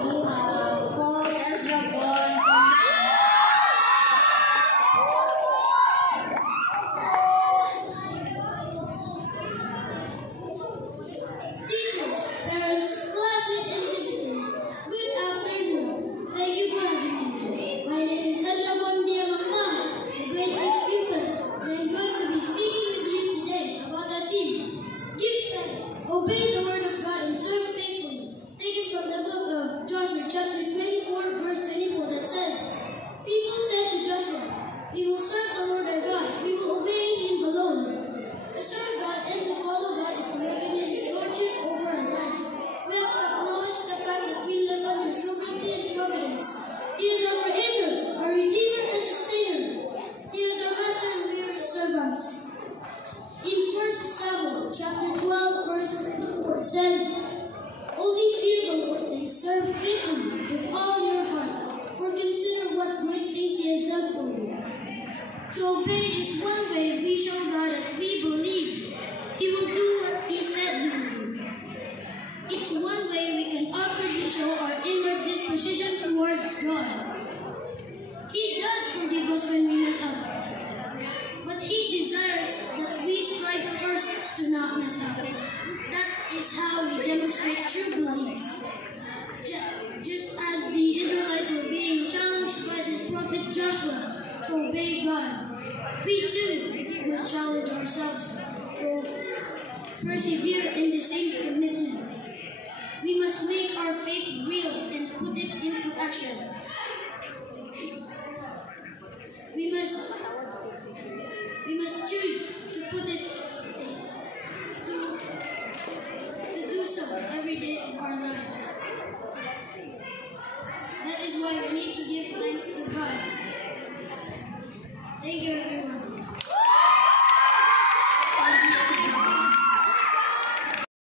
Called Ezra Bond. Teachers, parents, classmates, and visitors, good afternoon. Thank you for having me here. My name is Ezra Von Diamangman, a grade 6 pupil, and I'm going to be speaking with you today about our theme, Give Thanks, Obey the Word of God, and Serve Faithfully, taken from the book of Joshua chapter 24, verse 24, that says, People said to Joshua, we will serve the Lord our God, we will obey Him alone. To serve God and to follow God is to recognize His Lordship over our lives. We have to acknowledge the fact that we live under sovereignty and providence. He is our Creator, our Redeemer and Sustainer. He is our Master and we are His servants. In 1 Samuel chapter 12, verse 24, it says, Only fear the Lord and serve faithfully with all your heart, for consider what great things He has done for you. To obey is one way we show God that we believe He will do what He said He will do. It's one way we can outwardly show our inward disposition towards God. He does forgive us when we mess up, but He desires that we strive first to not mess up. That is how we demonstrate true beliefs. Just as the Israelites were being challenged by the prophet Joshua to obey God, we too must challenge ourselves to persevere in the same commitment. We must make our faith real and put it into action. We must choose to put it to do so every day of our lives. That is why we need to give thanks to God. Thank you, everyone.